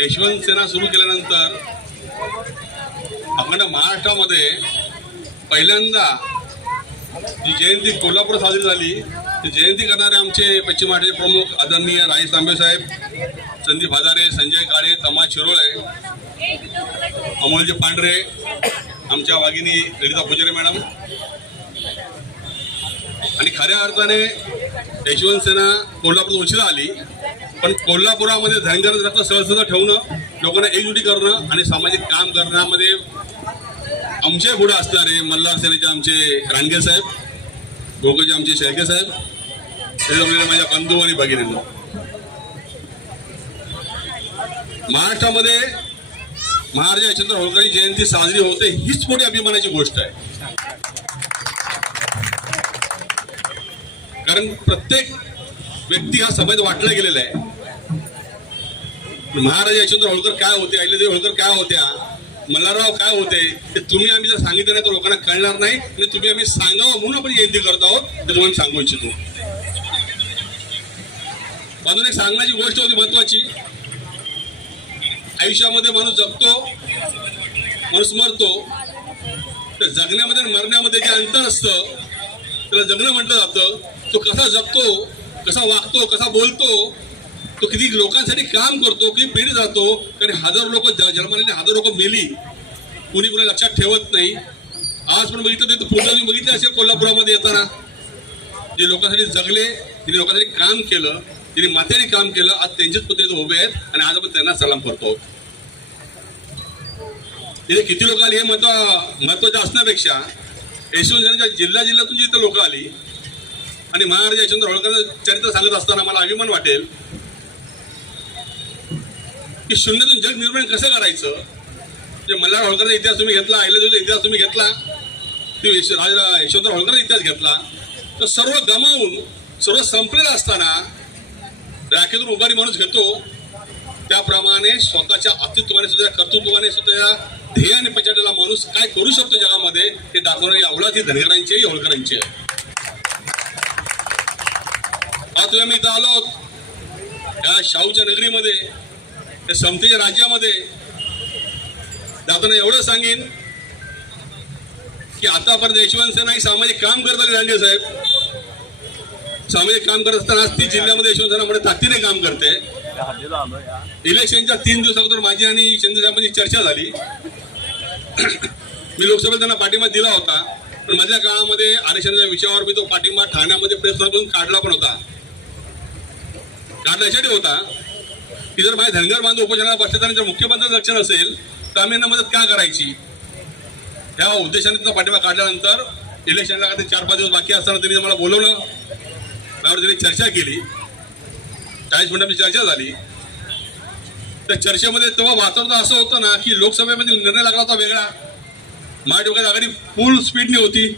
यशवंत सेना सुरू केल्यानंतर अखंड महाराष्ट्रामध्ये पहिल्यांदा जी जयंती कोल्हापूर साजरी झाली ती जयंती करणारे आमचे पश्चिम महाराष्ट्राचे प्रमुख आदरणीय राजेश तांबेसाहेब संदीप हजारे संजय काळे तमा शिरोळे अमोलजी पांढरे आमच्या वाघिनी ललिता पुजारी मॅडम. आणि खऱ्या अर्थाने यशवंत सेना कोल्हापूर उशिरा आली पण कोल्हापुरामध्ये धनगर रत्न सहसुद्धा ठेवणं लोकांना एकजुटी करणं आणि सामाजिक काम करण्यामध्ये आमचे पुढे असणारे मल्हार सेनेचे आमचे रानगे साहेब गोकुळचे आमचे शेळके साहेब हे माझ्या बंधू आणि भगिनींना. महाराष्ट्रामध्ये महाराजा यशवंतराव होळकरांची जयंती साजरी होते हीच मोठी अभिमानाची गोष्ट आहे. कारण प्रत्येक व्यक्ती हा सभेत वाटला गेलेला आहे. महाराजा यशवंत होळकर काय होते अहिल्यादेवी होळकर काय होत्या मल्हारराव काय होते ते तुम्ही आम्ही जर सांगितलं नाही तर लोकांना कळणार नाही. आणि तुम्ही आम्ही सांगावं म्हणून आपण जयंती करत आहोत ते तुम्हाला सांगू इच्छितो. अजून एक सांगण्याची गोष्ट होती महत्वाची. आयुष्यामध्ये माणूस जगतो माणूस मरतो तर जगण्यामध्ये आणि मरण्यामध्ये जे अंतर असतं त्याला जगणं म्हटलं जातं. तो कसा जगतो कसा वागतो कसा बोलतो तो किती लोकांसाठी काम करतो किती पिढी जातो कारण हजारो लोक जन्माने हजारो लोक मेली. कुणी कुणा लक्षात ठेवत नाही. आज पण बघितलं ते पुढे तुम्ही बघितलं असेल कोल्हापुरामध्ये येताना. जे लोकांसाठी जगले ज्यांनी लोकांसाठी काम केलं तिने माथ्याने काम केलं आज त्यांचेच पुतळे उभे आहेत आणि आज आपण त्यांना सलाम करतो. तिथे किती लोक आली हे महत्त्व महत्वाचं असण्यापेक्षा यशवंत जिल्हा जिल्ह्यातून जी इथं लोक आली आणि महाराजा यशवंत होळकरचं चरित्र सांगत असताना मला अभिमान वाटेल. की शून्यातून जग निर्माण कसं करायचं? म्हणजे मल्हार होळकरचा इतिहास तुम्ही घेतला अहिल्यादेवीचा इतिहास तुम्ही घेतला ते राजा यशवंत होळकरचा इतिहास घेतला तर सर्व गमावून सर्व संपलेलं असताना राखेतून उभारी माणूस घेतो. त्याप्रमाणे स्वतःच्या अस्तित्वाने स्वतःच्या कर्तृत्वाने स्वतःच्या ध्येयाने पचाटेला माणूस काय करू शकतो जगामध्ये हे दाखवणारी अवलाद ही धनगरांची आहे होळकरांची आहे. आज तुम्ही इथं आलो या शाहूच्या नगरीमध्ये. या समतेच्या राज्यामध्ये. जाताना एवढं सांगेन की आतापर्यंत यशवंत सेना ही सामाजिक काम करत आली दांडे साहेब. सामाजिक काम करत असताना आज ती जिल्ह्यामध्ये यशवंत सेना म्हणजे ताकदीने काम करते. इलेक्शनच्या तीन दिवसानंतर माझी आणि शिंदे साहेबांची चर्चा झाली. मी लोकसभेत त्यांना पाठिंबा दिला होता. पण मधल्या काळामध्ये आरक्षणाच्या विषयावर मी तो पाठिंबा ठाण्यामध्ये प्रेस करून काढला पण होता. काढला यासाठी होता. की जर माझे धनगर बांधव उपोषणाला बसले आणि जर मुख्यमंत्र्यांचं लक्ष नसेल तर आम्ही यांना मदत का करायची? त्या उद्देशाने तिथं पाठिंबा काढल्यानंतर इलेक्शनला काही चार पाच दिवस बाकी असताना त्यांनी मला बोलवलं. त्यावर त्यांनी चर्चा केली. चाळीस मिनिटांची चर्चा झाली. त्या चर्चेमध्ये तेव्हा वातावरण असं होतं ना की लोकसभेमध्ये निर्णय लागला होता वेगळा. माझ्या डोक्यात आघाडी फुल स्पीडने होती.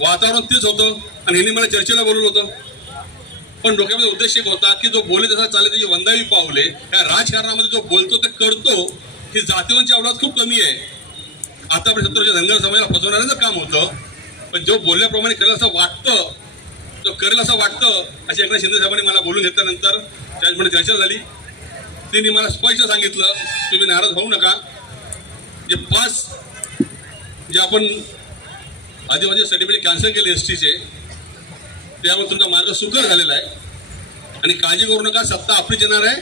वातावरण तेच होतं. आणि ह्यांनी मला चर्चेला बोलवलं होतं. पण डोक्यामध्ये उद्देश एक होता की जो बोले तसा चालले त्याची वंदावी पावले या राजकारणामध्ये जो बोलतो ते करतो ही जातीवांची अवलाद खूप कमी आहे. आतापर्यंत सत्तरच्या वर्ष धनगर समाजाला फसवणाऱ्यांचं काम होतं पण जो बोलल्याप्रमाणे करेल असं वाटतं जो करेल असं वाटतं असे एकनाथ शिंदे साहेबांनी मला बोलून घेतल्यानंतर त्याचमध्ये चर्चा झाली. त्यांनी मला स्पष्ट सांगितलं तुम्ही नाराज होऊ नका. जे पाच जे आपण आदिवासी सर्टिफिकेट कॅन्सल केले एस टीचे त्यामुळे तुमचा मार्ग सुकर झालेला आहे. आणि काळजी करू नका सत्ता आपलीच येणार आहे.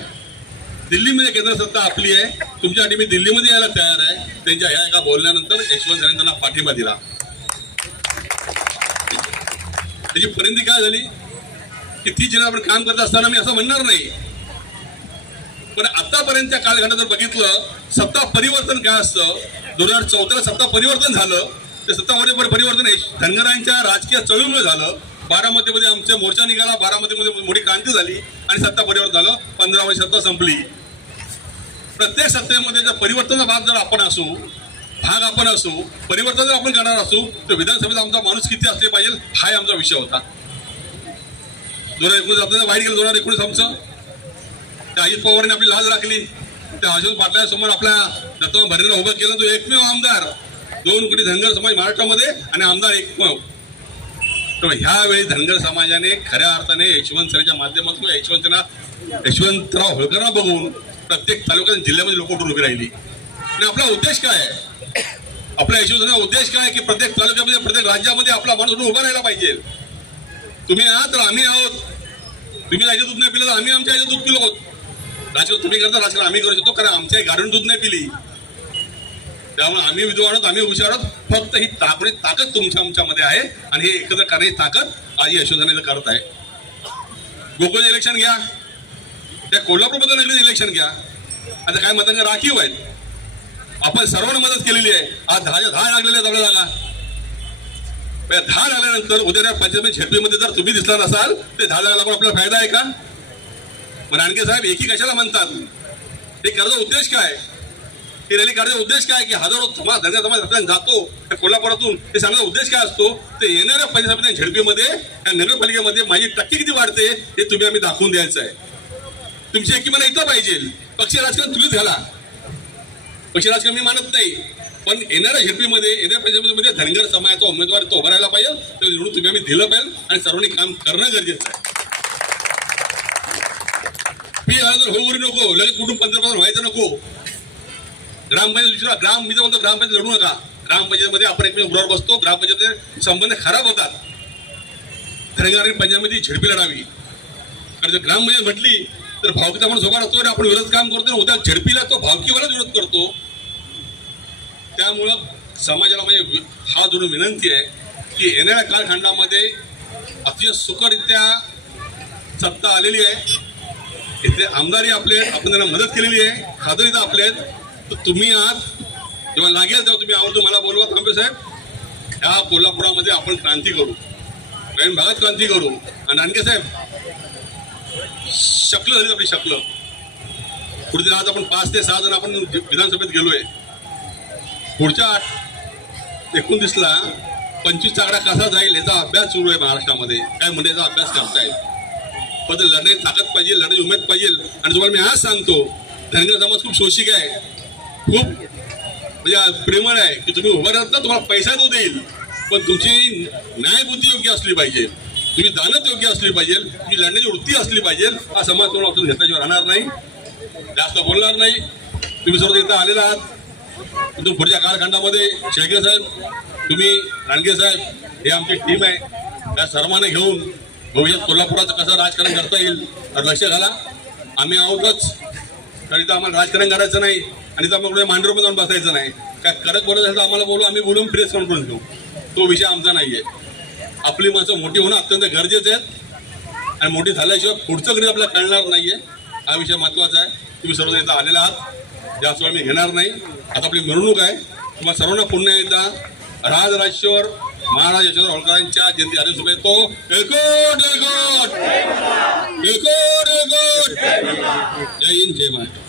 दिल्लीमध्ये केंद्र सत्ता आपली आहे. तुमच्यासाठी मी दिल्लीमध्ये यायला तयार आहे. त्यांच्या ह्या एका बोलल्यानंतर यशवंत झाले त्यांना पाठिंबा दिला. त्याची परिणती काय झाली? की ती जिल्हा आपण काम करत असताना मी असं म्हणणार नाही. पण आतापर्यंतच्या कालखंडात जर बघितलं सत्ता परिवर्तन काय असतं? दोन हजार चौदाला सत्ता परिवर्तन झालं. ते सत्ता परिवर्तन धनगरांच्या राजकीय चळवळीमुळे झालं. बारामतीमध्ये आमचा मोर्चा निघाला बारामतीमध्ये मोठी क्रांती झाली आणि सत्ता परिवर्तन झालं. पंधरा वर्ष सत्ता संपली. प्रत्येक सत्तेमध्ये जर परिवर्तनाचा भाग जर आपण असू भाग आपण असू परिवर्तन जर आपण करणार असू तर विधानसभेत आमचा माणूस किती असले पाहिजे हा आमचा विषय होता. दोन हजार एकोणीस आपल्याला वाईट गेलं दोन हजार एकोणीस आमचं. त्या अजित पवारांनी आपली लाज राखली. त्या अशोक पाटलासमोर आपल्या दत्ता भरणेला उभं केलं तो एकमेव आमदार. दोन कोटी धनगर समाज महाराष्ट्रामध्ये आणि आमदार एकमेव. तर ह्यावेळी धनगर समाजाने खऱ्या अर्थाने यशवंत सेनेच्या माध्यमातून यशवंतना यशवंतराव होळकरांना बघून प्रत्येक तालुक्यात जिल्ह्यामध्ये लोक उठून उभी राहिली. आणि आपला उद्देश काय आहे? आपल्या यशवंतना उद्देश काय आहे की प्रत्येक तालुक्यामध्ये प्रत्येक राज्यामध्ये आपला माणूस उठून उभा राहिला पाहिजे? तुम्ही आहात तर आम्ही आहोत. तुम्ही याचं दूध नाही पिलं तर आम्ही आमच्या याचं दूध पिलो. आहोत राजकारण तुम्ही करता राजकारण आम्ही करू शकतो कारण आमच्या गाडून दूध नाही पिली. त्यामुळे आम्ही विद्वान आहोत आम्ही हुशार आहोत फक्त ही ताकद ताकद तुमच्या आमच्यामध्ये आहे आणि हे एकत्र करण्याची ताकद आई यशोधने करत आहे. गोकुळ इलेक्शन घ्या. त्या कोल्हापूरमध्ये मधून इलेक्शन घ्या. आता काय मतदान राखीव आहेत. आपण सर्वांना मदत केलेली आहे. आज दहाच्या दहा लागलेल्या आहेत आपल्या जागा. दहा लागल्यानंतर उद्या त्या पंचायत झेडपीमध्ये जर तुम्ही दिसला नसाल ते दहा लागला आपला फायदा आहे का? पण आणखी साहेब एकी कशाला म्हणतात? हे करायचा उद्देश काय? ही रॅली काढण्याचा उद्देश काय की हजारो समाज धर्म समाज रस्त्याने जातो त्या कोल्हापुरातून. हे सांगण्याचा उद्देश काय असतो? ते येणाऱ्या पंचायत झेडपीमध्ये या नगरपालिकेमध्ये माझी टक्के किती वाढते हे तुम्ही आम्ही दाखवून द्यायचं आहे. तुमची एकीमाना इथं पाहिजे. पक्ष राजकारण तुम्हीच घाला. पक्ष राजकारण मी मानत नाही. पण येणाऱ्या झेडपीमध्ये येणाऱ्या पंचायतीमध्ये धनगर समाजाचा उमेदवार तो उभारायला पाहिजे. तर निवडून तुम्ही आम्ही दिलं पाहिजे आणि सर्वांनी काम करणं गरजेचं आहे. मी होऊ नको. लगेच कुठून पंतप्रधान व्हायचं नको. ग्रामपंचायत ग्राम मी तर म्हणतो ग्रामपंचायत लढू नका. ग्रामपंचायतमध्ये आपण एकमेक बरोबर बसतो ग्रामपंचायत संबंध खराब होतात. धरणगारी आणि पंजाबमध्ये झेडपी लढावी. कारण जर ग्रामपंचायत म्हटली तर भावकीचा आपण सोबत असतो आणि आपण विरोध काम करतो उद्या झेडपीला तो भावकीवालाच विरोध करतो. त्यामुळं समाजाला म्हणजे हा जोडून विनंती आहे की येणाऱ्या कालखंडामध्ये अतिशय सुखरित्या सत्ता आलेली आहे. इथे आमदारही आपले आहेत आपण त्यांना मदत केलेली आहे खासदार इथं आपले आहेत. तर तुम्ही आज जेव्हा लागेल तेव्हा तुम्ही आवडतो मला बोलवा थांबे साहेब. ह्या कोल्हापुरामध्ये आपण क्रांती करू. ग्रामीण भागात क्रांती करू. आणि आणखी साहेब शकलं झाली आपली शकलं. पुढे आज आपण पाच ते सहा जण आपण विधानसभेत गेलोय. पुढच्या आठ एकोणतीसला पंचवीस आकडा कसा जाईल याचा अभ्यास सुरू आहे महाराष्ट्रामध्ये. काय म्हणण्याचा अभ्यास करताय पण ते लढण्याची ताकद पाहिजे लढण्याची उमेद पाहिजे. आणि तुम्हाला मी आज सांगतो धनगर समाज खूप शोषिक आहे. खूप म्हणजे प्रेमळ आहे की तुम्ही उभं राहता तुम्हाला पैसा तो देईल. पण तुमची न्यायबुद्धी योग्य असली पाहिजे. तुम्ही दानत योग्य असली पाहिजे. तुम्ही लढण्याची वृत्ती असली पाहिजे. हा समाज तुम्हाला ऑप्शन घेतल्याशिवाय राहणार नाही. जास्त बोलणार नाही. तुम्ही सर्व इथं आलेला आहात. तुम्ही पुढच्या कालखंडामध्ये शेळके साहेब तुम्ही रानगे साहेब हे आमची टीम आहे. त्या सर्वांना घेऊन भविष्यात कोल्हापुराचं कसं राजकारण करता येईल तर लक्ष घाला. आम्ही आहोतच. तर इथं आम्हाला राजकारण करायचं नाही. आणि तर आम्हाला मांडीवर जाऊन बसायचं नाही. काय करत बोलत असेल तर आम्हाला बोलू आम्ही बोलून प्रेस कॉन्फरन्स घेऊ. तो विषय आमचा नाही आहे आपली माणसं मोठी होणं अत्यंत गरजेचं आहे. आणि मोठी झाल्याशिवाय पुढचं कधी आपल्याला कळणार नाही आहे हा विषय महत्त्वाचा आहे. तुम्ही सर्व इथं आलेला आहात. याशिवाय मी घेणार नाही. आता आपली मिरवणूक आहे. तुम्हाला सर्वांना पुन्हा एकदा राजराजेश्वर महाराज यशवंत होळकरांच्या जयंती आधी तो एलकोट एलकोट एलकोट एलकोट जय हिंद जय महाराष्ट्र.